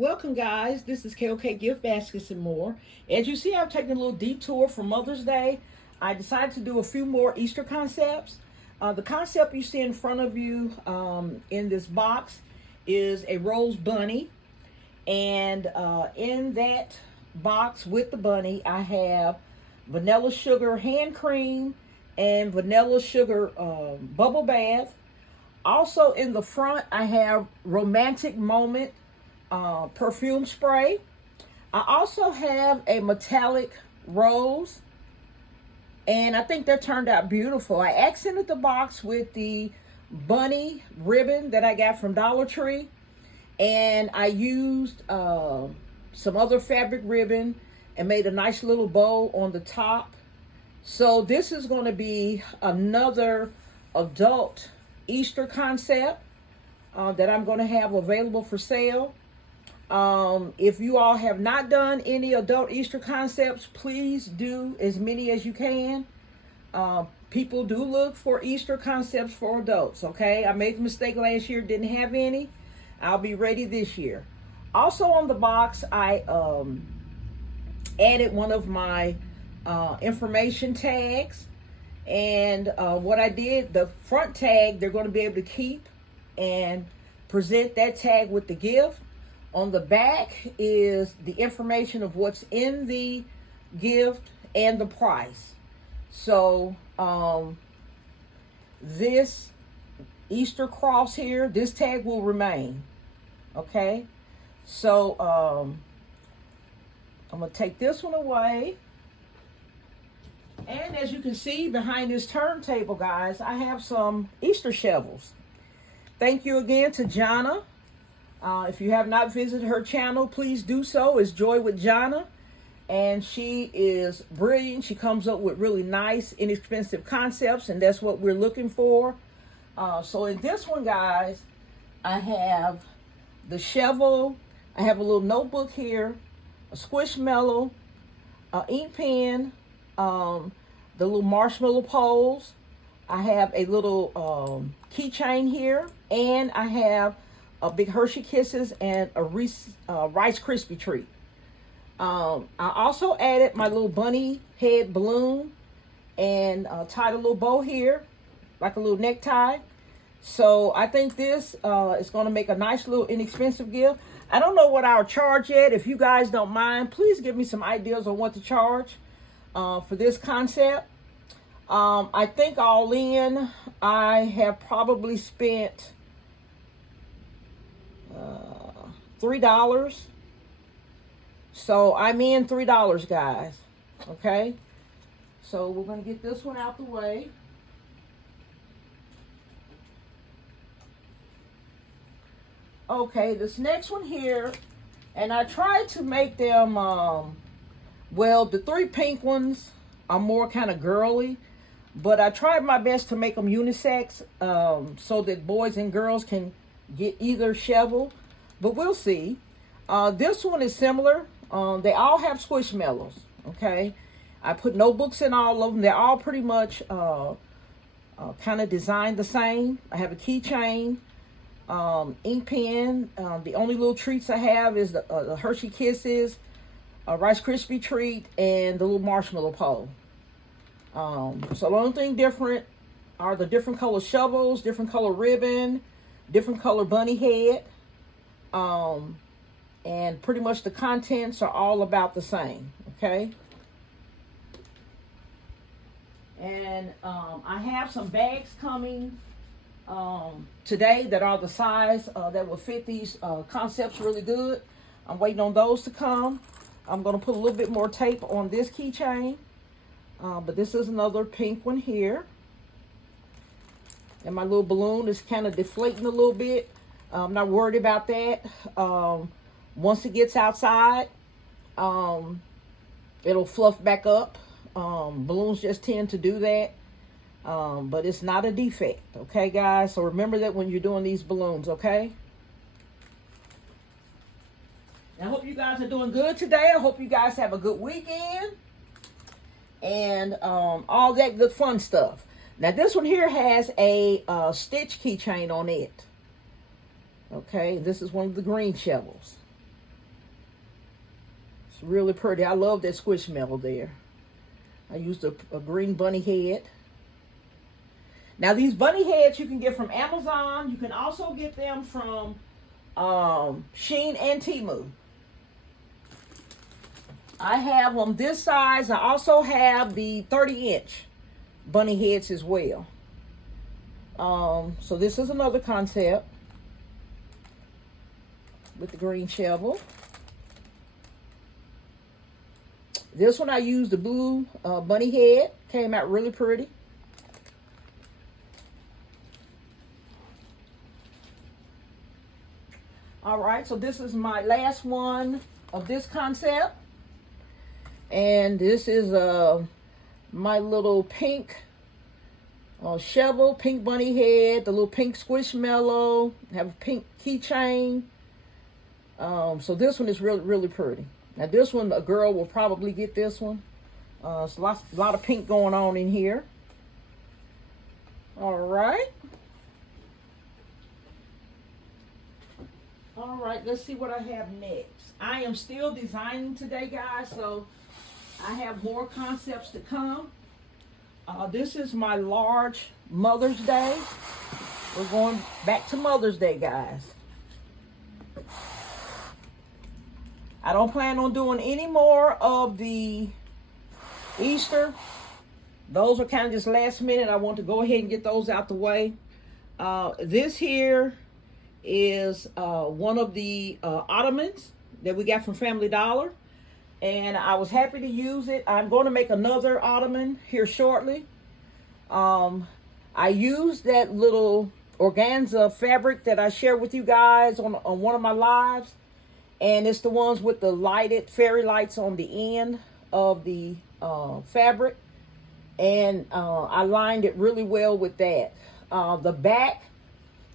Welcome, guys. This is KOK Gift Baskets and More. As you see, I'm taking a little detour for Mother's Day. I decided to do a few more Easter concepts. The concept you see in front of you in this box is a rose bunny. And in that box with the bunny, I have vanilla sugar hand cream and vanilla sugar bubble bath. Also in the front, I have Romantic Moment perfume spray. I also have a metallic rose, and I think that turned out beautiful. I accented the box with the bunny ribbon that I got from Dollar Tree, and I used some other fabric ribbon and made a nice little bow on the top. So this is going to be another adult Easter concept that I'm going to have available for sale. If you all have not done any adult Easter concepts, please do as many as you can. People do look for Easter concepts for adults, okay? I made the mistake last year, didn't have any. I'll be ready this year. Also on the box, I added one of my information tags. And what I did, the front tag, they're going to be able to keep and present that tag with the gift. On the back is the information of what's in the gift and the price. So this Easter cross here, this tag will remain. Okay, so I'm going to take this one away. And as you can see behind this turntable, guys, I have some Easter shovels. Thank you again to Jonna. If you have not visited her channel, please do so. It's Joy with Jonna. And she is brilliant. She comes up with really nice, inexpensive concepts, and that's what we're looking for. So in this one, guys, I have the shovel. I have a little notebook here, a squishmallow, an ink pen, the little marshmallow poles. I have a little keychain here, and I have a big Hershey Kisses and a Rice Krispie treat. I also added my little bunny head balloon and tied a little bow here, like a little necktie. So I think this is going to make a nice little inexpensive gift. I don't know what I'll charge yet. If you guys don't mind, please give me some ideas on what to charge for this concept. I think all in, I have probably spent $3. So I'm in $3, guys. Okay, so we're going to get this one out the way. Okay, this next one here, and I tried to make them well, the three pink ones are more kind of girly, but I tried my best to make them unisex so that boys and girls can get either shovel, but we'll see. This one is similar. They all have squishmallows, okay? I put notebooks in all of them. They're all pretty much kind of designed the same. I have a keychain, ink pen. The only little treats I have is the Hershey Kisses, a Rice Krispie treat, and the little marshmallow pole. So the only thing different are the different color shovels, different color ribbon, different color bunny head. And pretty much the contents are all about the same, okay? And I have some bags coming today that are the size that will fit these concepts really good. I'm waiting on those to come. I'm going to put a little bit more tape on this keychain. But this is another pink one here. And my little balloon is kind of deflating a little bit. I'm not worried about that. Once it gets outside, it'll fluff back up. Balloons just tend to do that. But it's not a defect. Okay, guys? So remember that when you're doing these balloons, okay? I hope you guys are doing good today. I hope you guys have a good weekend. And all that good fun stuff. Now this one here has a stitch keychain on it. Okay, this is one of the green shovels. It's really pretty. I love that squishmallow there. I used a green bunny head. Now these bunny heads you can get from Amazon. You can also get them from Shein and Temu. I have them this size. I also have the 30-inch bunny heads as well. So this is another concept with the green shovel. This one I used the blue bunny head. Came out really pretty. All right, so this is my last one of this concept. And this is my little pink shovel, pink bunny head, the little pink squishmallow, have a pink keychain. So this one is really, really pretty. Now this one, a girl will probably get this one. So a lot of pink going on in here. All right. All right, let's see what I have next. I am still designing today, guys, so I have more concepts to come. This is my large Mother's Day. We're going back to Mother's Day, guys. I don't plan on doing any more of the Easter. Those are kind of just last minute. I want to go ahead and get those out the way. This here is one of the ottomans that we got from Family Dollar. And I was happy to use it. I'm going to make another ottoman here shortly. I used that little organza fabric that I shared with you guys on one of my lives. And it's the ones with the lighted fairy lights on the end of the fabric. And I lined it really well with that. The back,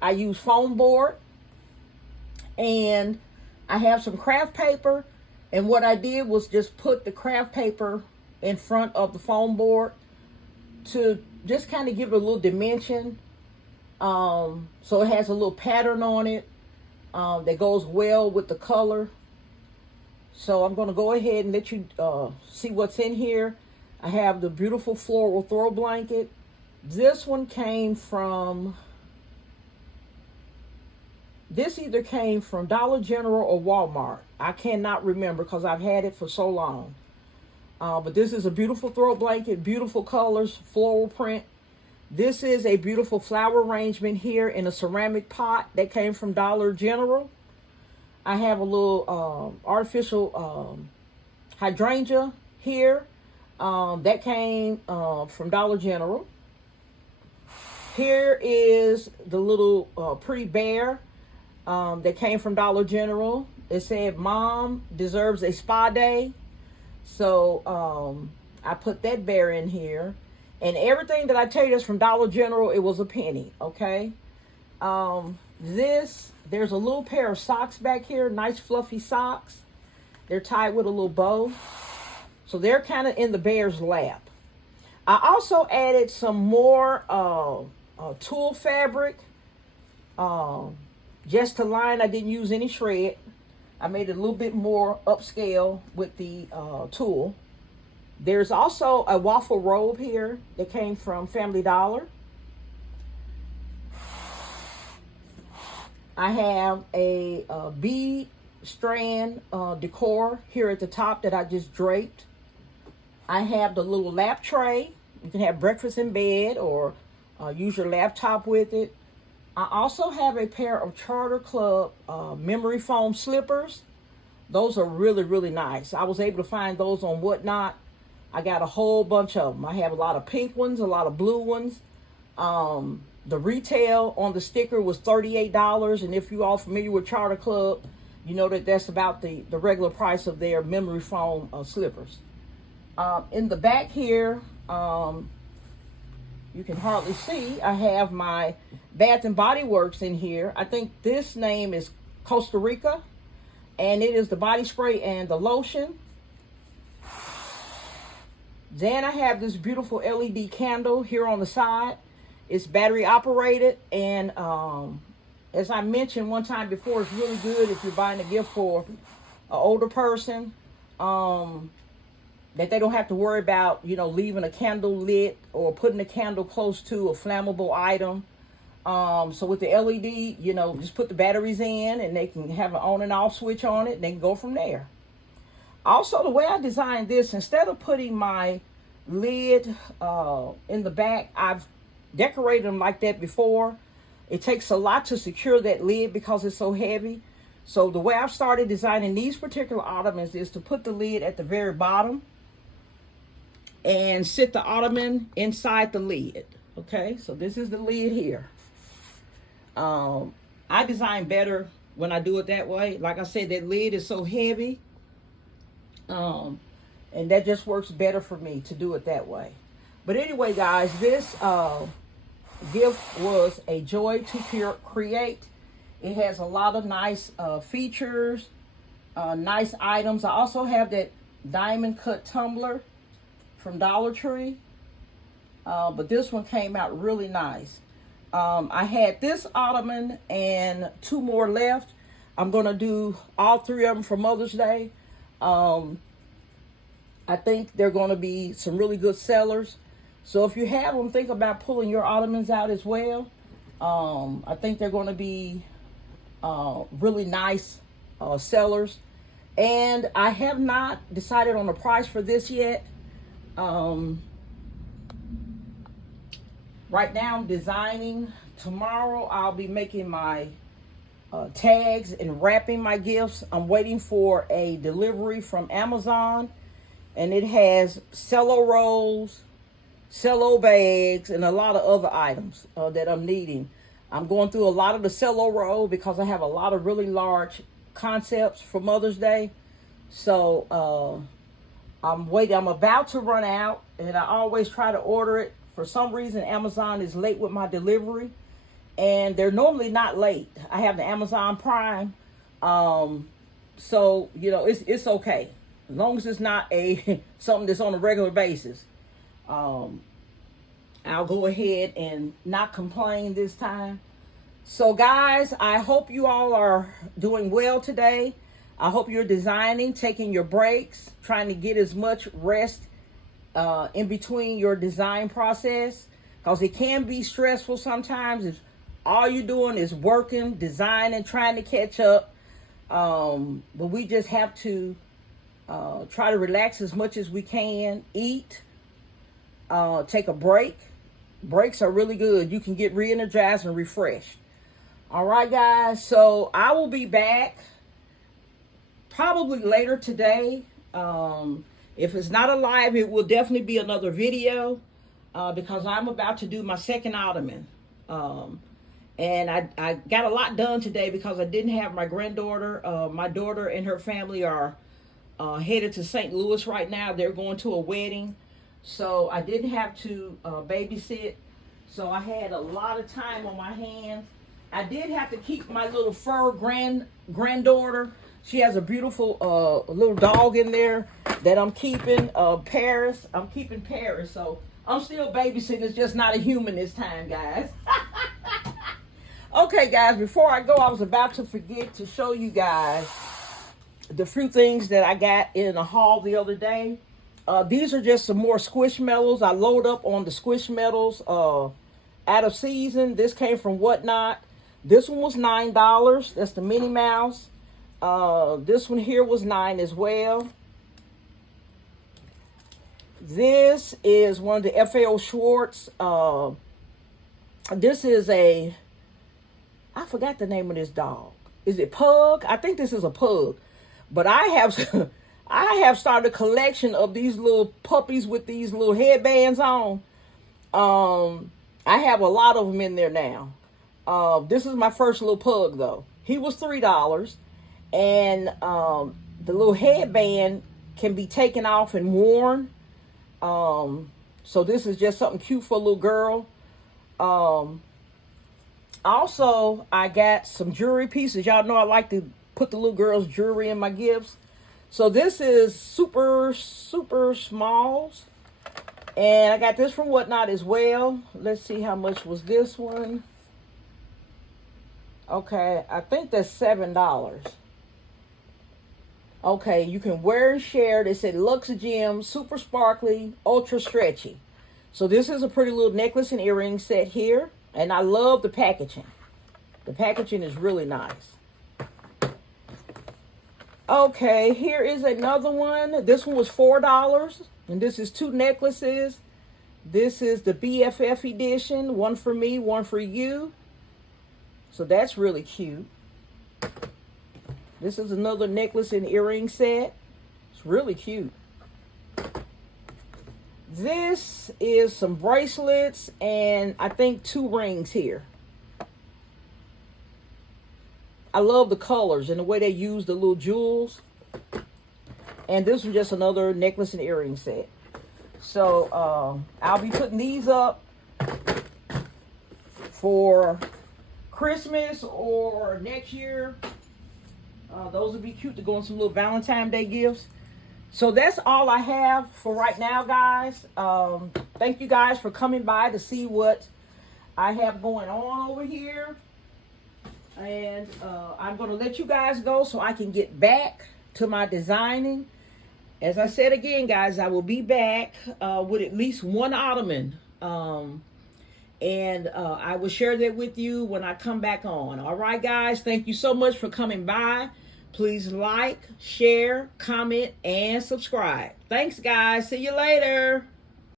I use foam board. And I have some craft paper. And what I did was just put the craft paper in front of the foam board to just kind of give it a little dimension. So it has a little pattern on it that goes well with the color. So I'm going to go ahead and let you see what's in here. I have the beautiful floral throw blanket. This one came from... This either came from Dollar General or Walmart. I cannot remember because I've had it for so long. But this is a beautiful throw blanket, beautiful colors, floral print. This is a beautiful flower arrangement here in a ceramic pot that came from Dollar General. I have a little artificial hydrangea here. That came from Dollar General. Here is the little pretty bear. That came from Dollar General. It said, Mom deserves a spa day. So I put that bear in here. And everything that I tell you that's from Dollar General, it was a penny, okay? There's a little pair of socks back here, nice fluffy socks. They're tied with a little bow. So they're kind of in the bear's lap. I also added some more tulle fabric. Just to line, I didn't use any shred. I made it a little bit more upscale with the tulle. There's also a waffle robe here that came from Family Dollar. I have a bead strand decor here at the top that I just draped. I have the little lap tray. You can have breakfast in bed or use your laptop with it. I also have a pair of Charter Club memory foam slippers. Those are really, really nice. I was able to find those on Whatnot. I got a whole bunch of them. I have a lot of pink ones, a lot of blue ones. The retail on the sticker was $38. And if you all familiar with Charter Club, you know that that's about the regular price of their memory foam slippers. In the back here, you can hardly see, I have my Bath and Body Works in here. I think this name is Costa Rica, and it is the body spray and the lotion. Then I have this beautiful LED candle here on the side. It's battery operated, and as I mentioned one time before, it's really good if you're buying a gift for an older person. that they don't have to worry about, you know, leaving a candle lit or putting a candle close to a flammable item. So with the LED, you know, just put the batteries in and they can have an on and off switch on it and they can go from there. Also, the way I designed this, instead of putting my lid in the back, I've decorated them like that before. It takes a lot to secure that lid because it's so heavy. So the way I've started designing these particular ottomans is to put the lid at the very bottom and sit the ottoman inside the lid. Okay, so this is the lid here. I design better when I do it that way. Like I said, that lid is so heavy. And that just works better for me to do it that way. But anyway, guys, this gift was a joy to create. It has a lot of nice features, nice items. I also have that diamond cut tumbler from Dollar Tree. But this one came out really nice. I had this ottoman and 2 more left. I'm going to do all 3 of them for Mother's Day. I think they're going to be some really good sellers. So if you have them, think about pulling your ottomans out as well. I think they're going to be really nice sellers. And I have not decided on the price for this yet. Right now I'm designing. Tomorrow I'll be making my tags and wrapping my gifts. I'm waiting for a delivery from Amazon, and it has cello rolls, cello bags, and a lot of other items that I'm needing. I'm going through a lot of the cello roll because I have a lot of really large concepts for Mother's Day. So I'm waiting. I'm about to run out, and I always try to order it. For some reason, Amazon is late with my delivery, and they're normally not late. I have the Amazon Prime, so you know it's okay as long as it's not a something that's on a regular basis. I'll go ahead and not complain this time. So guys, I hope you all are doing well today. I hope you're designing, taking your breaks, trying to get as much rest in between your design process, because it can be stressful sometimes if all you're doing is working, designing, trying to catch up. But we just have to try to relax as much as we can, eat, take a break. Breaks are really good. You can get re-energized and refreshed. All right, guys. So I will be back probably later today. If it's not a live, it will definitely be another video because I'm about to do my second ottoman. And I got a lot done today because I didn't have my granddaughter. My daughter and her family are headed to St. Louis right now. They're going to a wedding. So I didn't have to babysit. So I had a lot of time on my hands. I did have to keep my little fur granddaughter. She has a beautiful little dog in there that I'm keeping, Paris. I'm keeping Paris. So I'm still babysitting. It's just not a human this time, guys. Okay, guys, before I go, I was about to forget to show you guys the few things that I got in a haul the other day. These are just some more Squishmallows. I load up on the Squishmallows out of season. This came from Whatnot. This one was $9. That's the Minnie Mouse. This one here was $9 as well. This is one of the FAO Schwartz. This is a, I forgot the name of this dog. Is it Pug? I think this is a Pug. But I have I have started a collection of these little puppies with these little headbands on. I have a lot of them in there now. This is my first little pug though. He was $3. And the little headband can be taken off and worn. So this is just something cute for a little girl. Also, I got some jewelry pieces. Y'all know I like to put the little girl's jewelry in my gifts. So this is super smalls. And I got this from Whatnot as well. Let's see, how much was this one? Okay, I think that's $7. Okay, you can wear and share. They said Luxe Gem, super sparkly, ultra stretchy. So this is a pretty little necklace and earring set here. And I love the packaging. The packaging is really nice. Okay, here is another one. This one was $4. And this is 2 necklaces. This is the BFF edition. One for me, one for you. So that's really cute. This is another necklace and earring set. It's really cute. This is some bracelets and I think 2 rings here. I love the colors and the way they use the little jewels. And this was just another necklace and earring set. So I'll be putting these up for Christmas or next year. Those would be cute to go on some little Valentine's Day gifts. So that's all I have for right now, guys. Thank you guys for coming by to see what I have going on over here. And I'm going to let you guys go so I can get back to my designing. As I said again, guys, I will be back with at least one ottoman. And I will share that with you when I come back on. All right, guys. Thank you so much for coming by. Please like, share, comment, and subscribe. Thanks, guys. See you later.